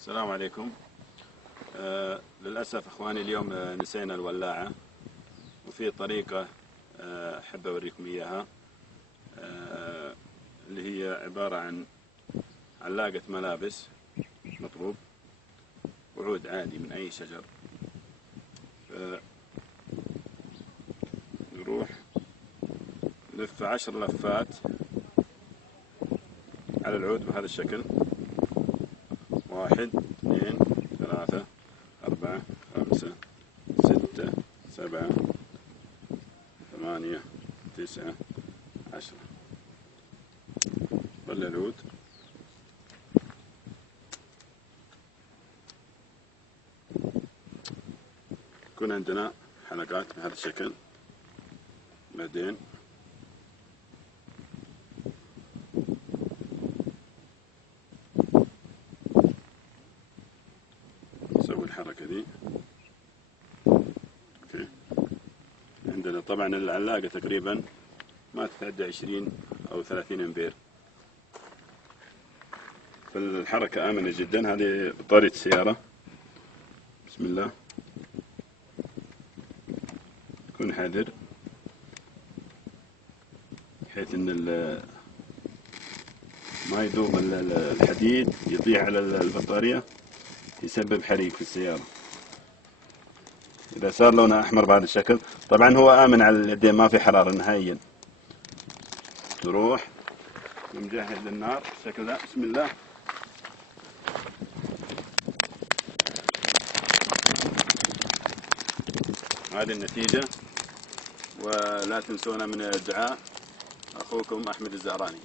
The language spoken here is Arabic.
السلام عليكم. للأسف أخواني اليوم نسينا الولاعة، وفي طريقة أحب أوريكم إياها، اللي هي عبارة عن علاقة ملابس مطبوب وعود عادي من أي شجر. نروح نلف 10 لفات على العود بهذا الشكل: 1 2 3 4 5 6 7 8 9 10. طلع العود، يكون عندنا حلقات بهذا الشكل. بعدين نسوي الحركة دي. اوكي، عندنا طبعا العلاقة تقريبا ما تتعدى 20 أو 30 امبير، فالحركة آمنة جدا. هذه بطارية السيارة. بسم الله. كن حذر بحيث ان ما يذوب الحديد يطيح على البطارية، يسبب حريق في السيارة. إذا صار لونه أحمر بهذا الشكل، طبعا هو آمن على اليدين، ما في حرارة نهائيا. نروح نجهز للنار بالشكل ذا. بسم الله. هذه النتيجة، ولا تنسونا من الدعاء. أخوكم أحمد الزهراني.